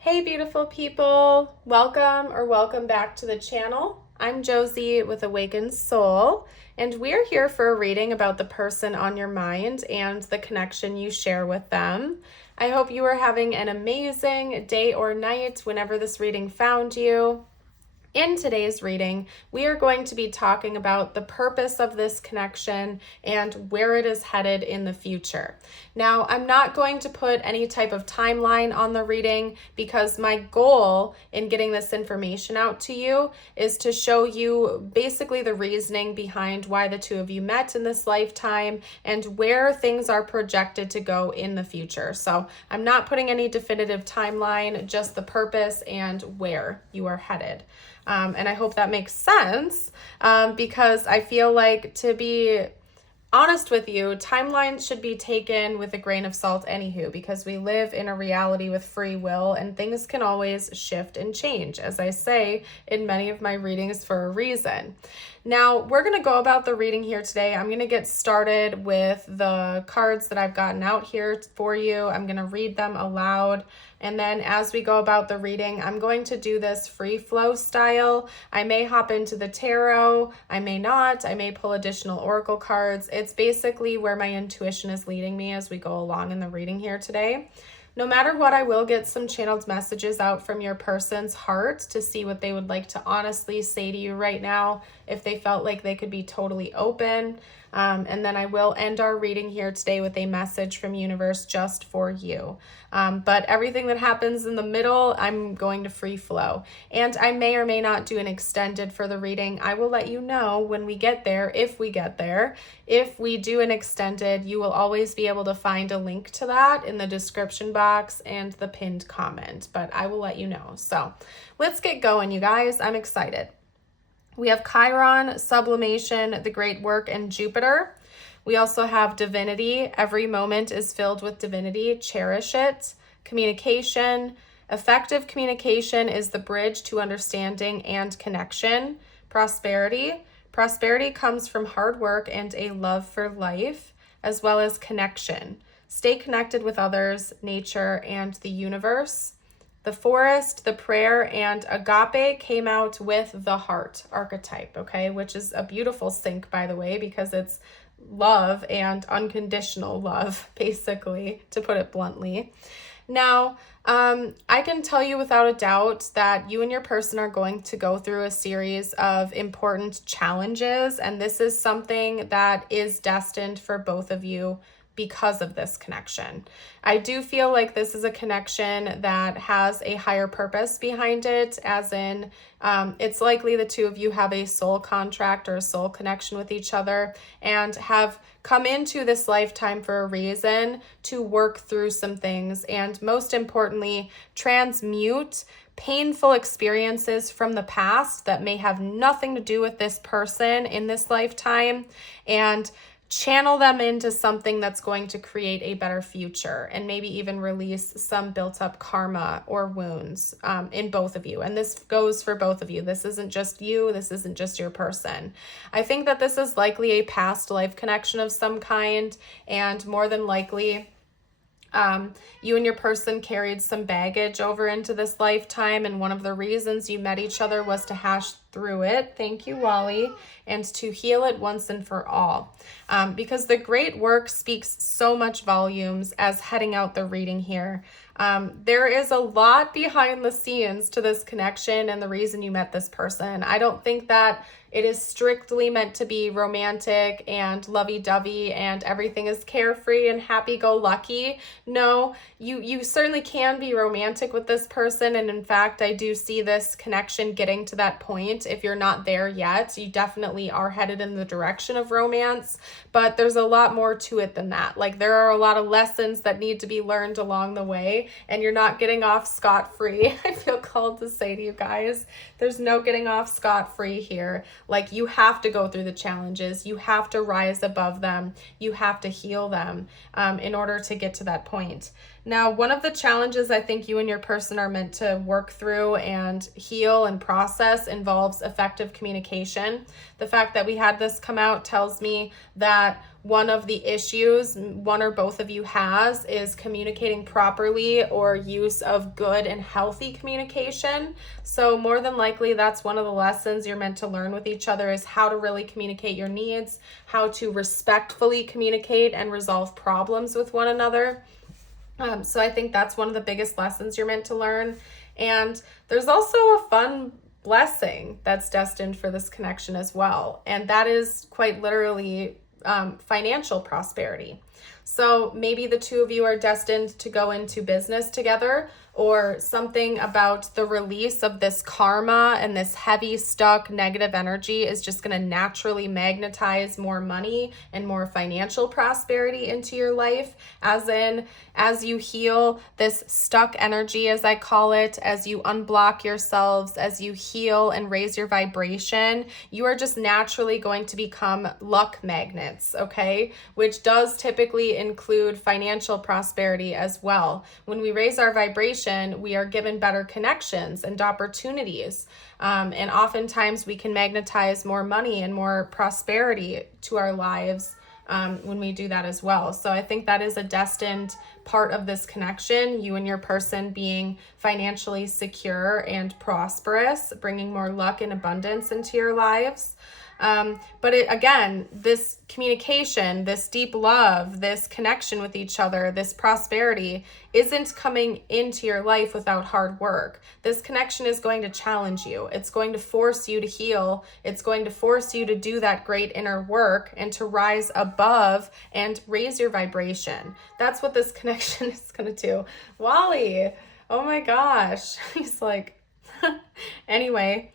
Hey beautiful people, welcome back to the channel. I'm Josie with Awakened Soul, and we're here for a reading about the person on your mind and the connection you share with them. I hope you are having an amazing day or night whenever this reading found you. In today's reading, we are going to be talking about the purpose of this connection and where it is headed in the future. Now, I'm not going to put any type of timeline on the reading because my goal in getting this information out to you is to show you basically the reasoning behind why the two of you met in this lifetime and where things are projected to go in the future. So I'm not putting any definitive timeline, just the purpose and where you are headed. And I hope that makes sense because I feel like, to be honest with you, timelines should be taken with a grain of salt anywho, because we live in a reality with free will and things can always shift and change, as I say in many of my readings, for a reason. Now, we're going to go about the reading here today. I'm going to get started with the cards that I've gotten out here for you. I'm going to read them aloud. And then as we go about the reading, I'm going to do this free flow style. I may hop into the tarot, I may not, I may pull additional oracle cards. It's basically where my intuition is leading me as we go along in the reading here today. No matter what, I will get some channeled messages out from your person's heart to see what they would like to honestly say to you right now, if they felt like they could be totally open. And then I will end our reading here today with a message from universe just for you. But everything that happens in the middle, I'm going to free flow. And I may or may not do an extended for the reading. I will let you know when we get there, if we get there. If we do an extended, you will always be able to find a link to that in the description box and the pinned comment, but I will let you know. So let's get going, you guys. I'm excited. We have Chiron, Sublimation, the Great Work, and Jupiter. We also have Divinity. Every moment is filled with divinity. Cherish it. Communication. Effective communication is the bridge to understanding and connection. Prosperity. Prosperity comes from hard work and a love for life, as well as connection. Stay connected with others, nature, and the universe. The Forest, the Prayer, and Agape came out with the Heart archetype, okay, which is a beautiful sync, by the way, because it's love and unconditional love, basically, to put it bluntly. Now, I can tell you without a doubt that you and your person are going to go through a series of important challenges, and this is something that is destined for both of you because of this connection. I do feel like this is a connection that has a higher purpose behind it, as in it's likely the two of you have a soul contract or a soul connection with each other and have come into this lifetime for a reason to work through some things, and most importantly, transmute painful experiences from the past that may have nothing to do with this person in this lifetime, and channel them into something that's going to create a better future and maybe even release some built up karma or wounds in both of you. And this goes for both of you. This isn't just you. This isn't just your person. I think that this is likely a past life connection of some kind, and more than likely, you and your person carried some baggage over into this lifetime, and one of the reasons you met each other was to hash through it, thank you, Wally, and to heal it once and for all. Because the great work speaks so much volumes as heading out the reading here. There is a lot behind the scenes to this connection and the reason you met this person. I don't think that it is strictly meant to be romantic and lovey-dovey and everything is carefree and happy-go-lucky. No, you certainly can be romantic with this person, and in fact, I do see this connection getting to that point. If you're not there yet, you definitely are headed in the direction of romance, but there's a lot more to it than that. Like, there are a lot of lessons that need to be learned along the way, and you're not getting off scot-free. I feel called to say to you guys, there's no getting off scot-free here. Like, you have to go through the challenges. You have to rise above them. You have to heal them in order to get to that point. Now, one of the challenges I think you and your person are meant to work through and heal and process involves effective communication. The fact that we had this come out tells me that one of the issues one or both of you has is communicating properly or use of good and healthy communication. So more than likely, that's one of the lessons you're meant to learn with each other, is how to really communicate your needs, how to respectfully communicate and resolve problems with one another. So I think that's one of the biggest lessons you're meant to learn. And there's also a fun blessing that's destined for this connection as well. And that is quite literally financial prosperity. So maybe the two of you are destined to go into business together, or something about the release of this karma and this heavy, stuck, negative energy is just going to naturally magnetize more money and more financial prosperity into your life. As you heal this stuck energy, as I call it, as you unblock yourselves, as you heal and raise your vibration, you are just naturally going to become luck magnets, okay? Which does typically include financial prosperity as well. When we raise our vibration, we are given better connections and opportunities. And oftentimes we can magnetize more money and more prosperity to our lives when we do that as well. So I think that is a destined part of this connection, you and your person being financially secure and prosperous, bringing more luck and abundance into your lives. But again, this communication, this deep love, this connection with each other, this prosperity isn't coming into your life without hard work. This connection is going to challenge you. It's going to force you to heal. It's going to force you to do that great inner work and to rise above and raise your vibration. That's what this connection is going to do. Wally, oh my gosh. He's like, anyway,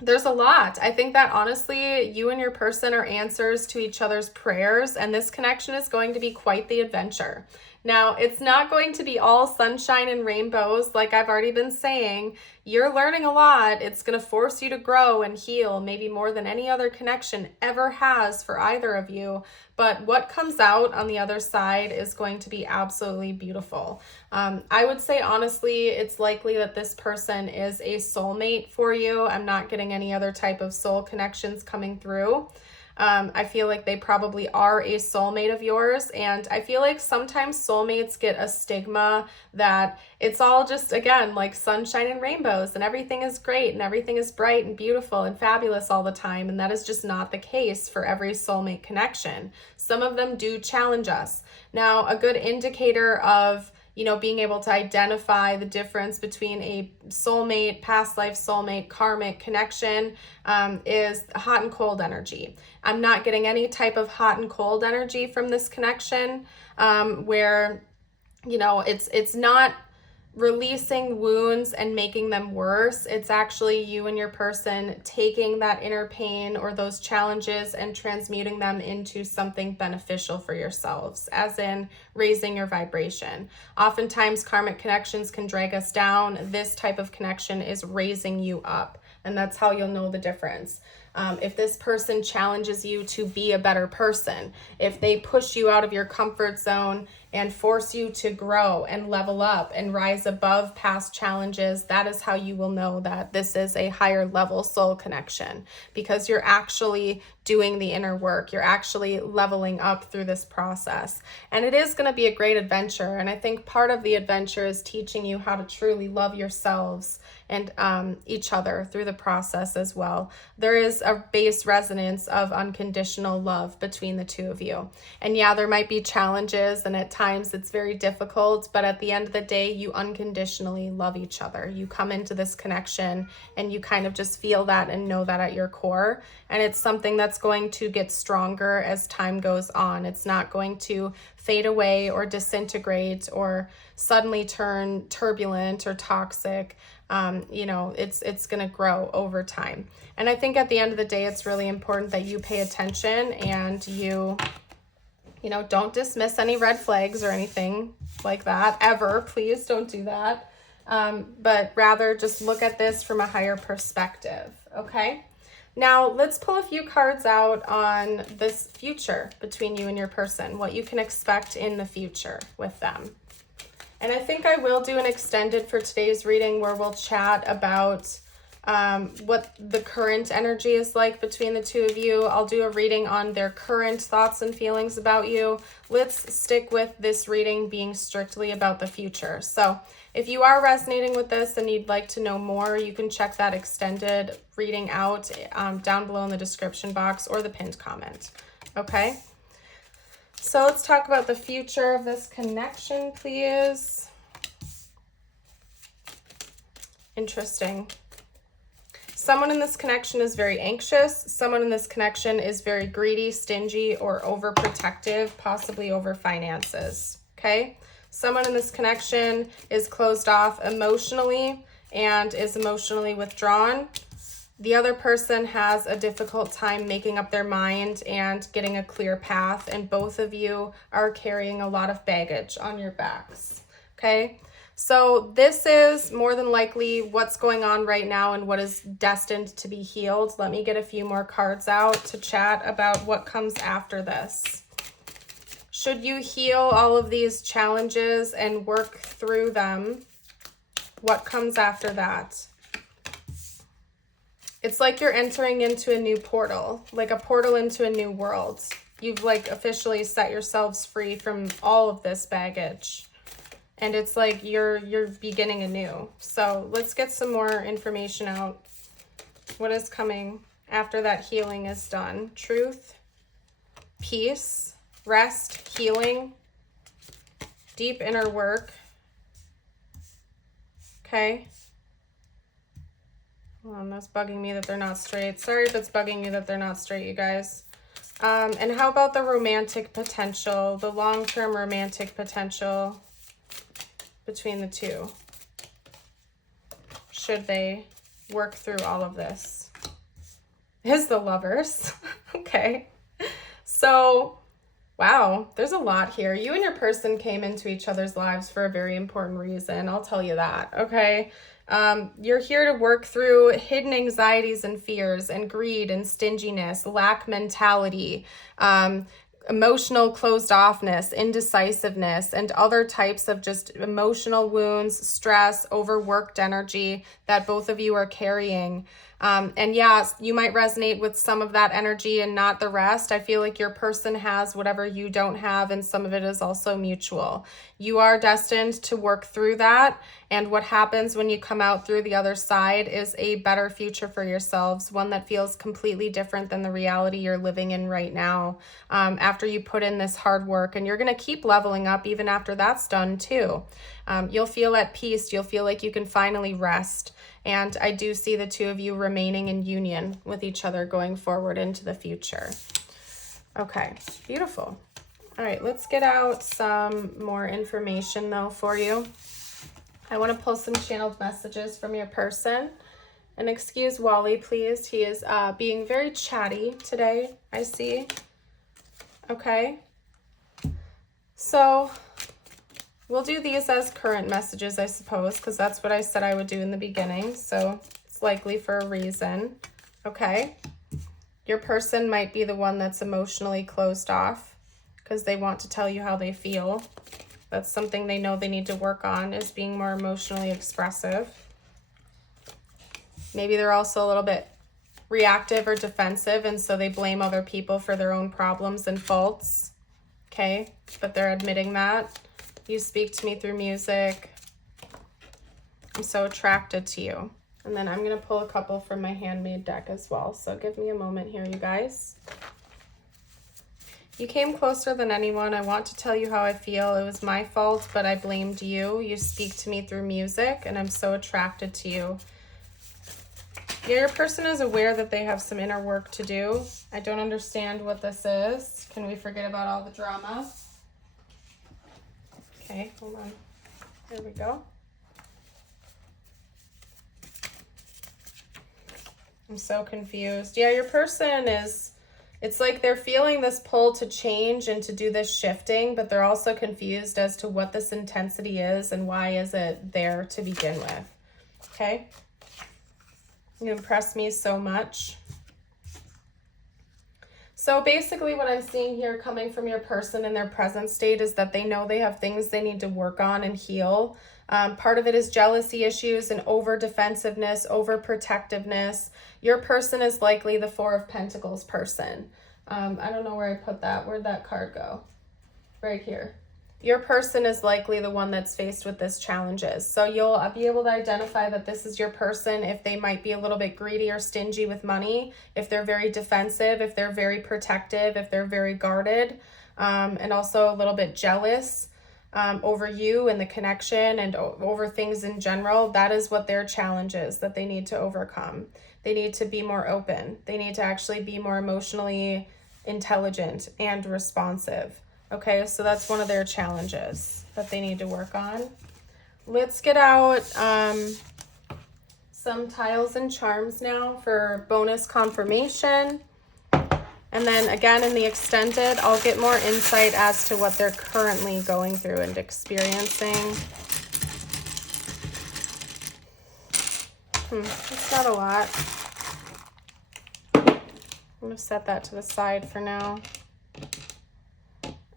there's a lot. I think that honestly, you and your person are answers to each other's prayers, and this connection is going to be quite the adventure. Now, it's not going to be all sunshine and rainbows, like I've already been saying. You're learning a lot. It's going to force you to grow and heal, maybe more than any other connection ever has for either of you. But what comes out on the other side is going to be absolutely beautiful. I would say, honestly, it's likely that this person is a soulmate for you. I'm not getting any other type of soul connections coming through. I feel like they probably are a soulmate of yours. And I feel like sometimes soulmates get a stigma that it's all just, again, like sunshine and rainbows and everything is great and everything is bright and beautiful and fabulous all the time. And that is just not the case for every soulmate connection. Some of them do challenge us. Now, a good indicator of being able to identify the difference between a soulmate, past life soulmate, karmic connection is hot and cold energy. I'm not getting any type of hot and cold energy from this connection where, it's not releasing wounds and making them worse. It's actually you and your person taking that inner pain or those challenges and transmuting them into something beneficial for yourselves, as in raising your vibration. Oftentimes, karmic connections can drag us down. This type of connection is raising you up, and that's how you'll know the difference. If this person challenges you to be a better person, if they push you out of your comfort zone and force you to grow and level up and rise above past challenges, that is how you will know that this is a higher level soul connection, because you're actually doing the inner work. You're actually leveling up through this process. And it is going to be a great adventure. And I think part of the adventure is teaching you how to truly love yourselves and each other through the process as well. There is a base resonance of unconditional love between the two of you. And yeah, there might be challenges, and at times it's very difficult, but at the end of the day, you unconditionally love each other. You come into this connection and you kind of just feel that and know that at your core. And it's something that's going to get stronger as time goes on. It's not going to fade away or disintegrate or suddenly turn turbulent or toxic. It's going to grow over time. And I think at the end of the day, it's really important that you pay attention and you don't dismiss any red flags or anything like that ever. Please don't do that. But rather just look at this from a higher perspective. Okay. Now let's pull a few cards out on this future between you and your person, what you can expect in the future with them. And I think I will do an extended for today's reading where we'll chat about what the current energy is like between the two of you. I'll do a reading on their current thoughts and feelings about you. Let's stick with this reading being strictly about the future. So if you are resonating with this and you'd like to know more, you can check that extended reading out down below in the description box or the pinned comment. Okay? So let's talk about the future of this connection, please. Interesting. Someone in this connection is very anxious. Someone in this connection is very greedy, stingy, or overprotective, possibly over finances. Okay? Someone in this connection is closed off emotionally and is emotionally withdrawn. The other person has a difficult time making up their mind and getting a clear path, and both of you are carrying a lot of baggage on your backs. Okay? So this is more than likely what's going on right now and what is destined to be healed. Let me get a few more cards out to chat about what comes after this. Should you heal all of these challenges and work through them, what comes after that? It's like you're entering into a new portal, like a portal into a new world. You've like officially set yourselves free from all of this baggage. And it's like you're beginning anew. So let's get some more information out. What is coming after that healing is done? Truth, peace, rest, healing, deep inner work. Okay. That's bugging me that they're not straight. Sorry if it's bugging you that they're not straight, you guys. And how about the romantic potential, the long-term romantic potential between the two? Should they work through all of this? Is the Lovers. Okay. So, wow, there's a lot here. You and your person came into each other's lives for a very important reason. I'll tell you that. Okay. You're here to work through hidden anxieties and fears and greed and stinginess, lack mentality, emotional closed offness, indecisiveness, and other types of just emotional wounds, stress, overworked energy that both of you are carrying. And yeah, you might resonate with some of that energy and not the rest. I feel like your person has whatever you don't have, and some of it is also mutual. You are destined to work through that, and what happens when you come out through the other side is a better future for yourselves, one that feels completely different than the reality you're living in right now, after you put in this hard work. And you're going to keep leveling up even after that's done too. You'll feel at peace. You'll feel like you can finally rest. And I do see the two of you remaining in union with each other going forward into the future. Okay, beautiful. All right, let's get out some more information though for you. I want to pull some channeled messages from your person. And excuse Wally, please. He is being very chatty today, I see. Okay. So we'll do these as current messages, I suppose, because that's what I said I would do in the beginning. So it's likely for a reason. Okay. Your person might be the one that's emotionally closed off because they want to tell you how they feel. That's something they know they need to work on, is being more emotionally expressive. Maybe they're also a little bit reactive or defensive, and so they blame other people for their own problems and faults. Okay, but they're admitting that. You speak to me through music. I'm so attracted to you. And then I'm going to pull a couple from my handmade deck as well. So give me a moment here, you guys. You came closer than anyone. I want to tell you how I feel. It was my fault, but I blamed you. You speak to me through music, and I'm so attracted to you. Yeah, your person is aware that they have some inner work to do. I don't understand what this is. Can we forget about all the drama? Okay, hold on. There we go. I'm so confused. Yeah, your person is, it's like they're feeling this pull to change and to do this shifting, but they're also confused as to what this intensity is and why is it there to begin with. Okay? You impress me so much. So basically what I'm seeing here coming from your person in their present state is that they know they have things they need to work on and heal. Part of it is jealousy issues and over defensiveness, over protectiveness. Your person is likely the Four of Pentacles person. I don't know where I put that. Where'd that card go? Right here. Your person is likely the one that's faced with this challenges. So you'll be able to identify that this is your person if they might be a little bit greedy or stingy with money, if they're very defensive, if they're very protective, if they're very guarded, and also a little bit jealous over you and the connection and over things in general. That is what their challenge is that they need to overcome. They need to be more open. They need to actually be more emotionally intelligent and responsive. Okay, so that's one of their challenges that they need to work on. Let's get out some tiles and charms now for bonus confirmation. And then again, in the extended, I'll get more insight as to what they're currently going through and experiencing. It's not a lot. I'm going to set that to the side for now.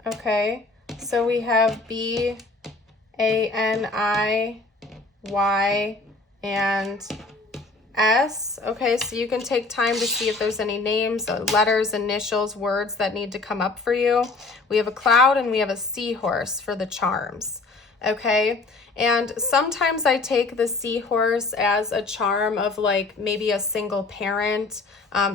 Okay, so we have B, A, N, I, Y, and S. Okay, so you can take time to see if there's any names, letters, initials, words that need to come up for you. We have a cloud and we have a seahorse for the charms. Okay, and sometimes I take the seahorse as a charm of like maybe a single parent,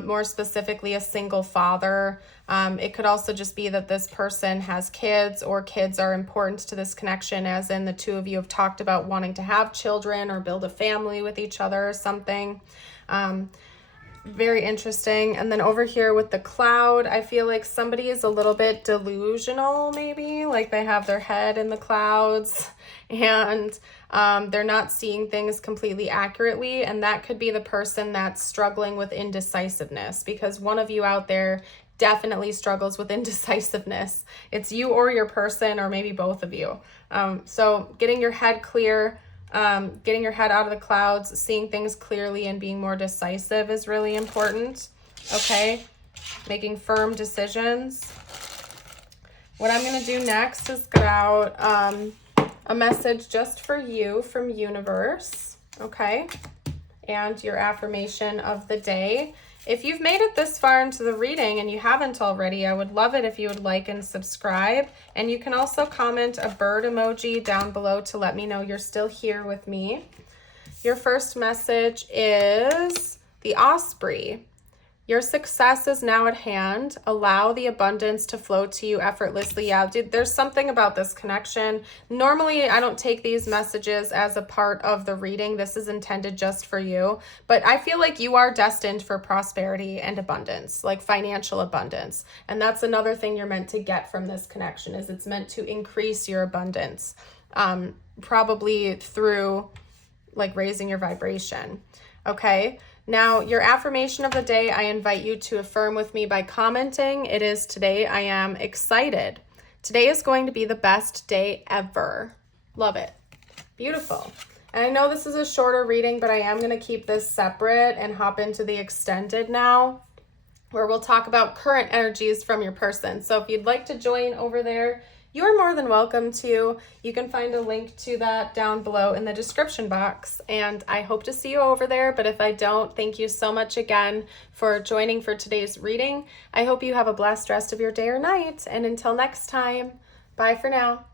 more specifically a single father. It could also just be that this person has kids, or kids are important to this connection, as in the two of you have talked about wanting to have children or build a family with each other or something. Very interesting. And then over here with the cloud, I feel like somebody is a little bit delusional, maybe like they have their head in the clouds and they're not seeing things completely accurately. And that could be the person that's struggling with indecisiveness, because one of you out there definitely struggles with indecisiveness. It's you or your person, or maybe both of you. So getting your head clear, getting your head out of the clouds, seeing things clearly and being more decisive is really important. Okay, making firm decisions. What I'm going to do next is get out a message just for you from universe. Okay, and your affirmation of the day. If you've made it this far into the reading and you haven't already, I would love it if you would like and subscribe. And you can also comment a bird emoji down below to let me know you're still here with me. Your first message is the Osprey. Your success is now at hand. Allow the abundance to flow to you effortlessly. Yeah, dude, there's something about this connection. Normally, I don't take these messages as a part of the reading. This is intended just for you. But I feel like you are destined for prosperity and abundance, like financial abundance. And that's another thing you're meant to get from this connection, is it's meant to increase your abundance, probably through like raising your vibration. Okay. Now, your affirmation of the day, I invite you to affirm with me by commenting. It is today I am excited. Today is going to be the best day ever. Love it. Beautiful. And I know this is a shorter reading, but I am going to keep this separate and hop into the extended now, where we'll talk about current energies from your person. So if you'd like to join over there, you are more than welcome to. You can find a link to that down below in the description box, and I hope to see you over there. But if I don't, thank you so much again for joining for today's reading. I hope you have a blessed rest of your day or night, and until next time, bye for now.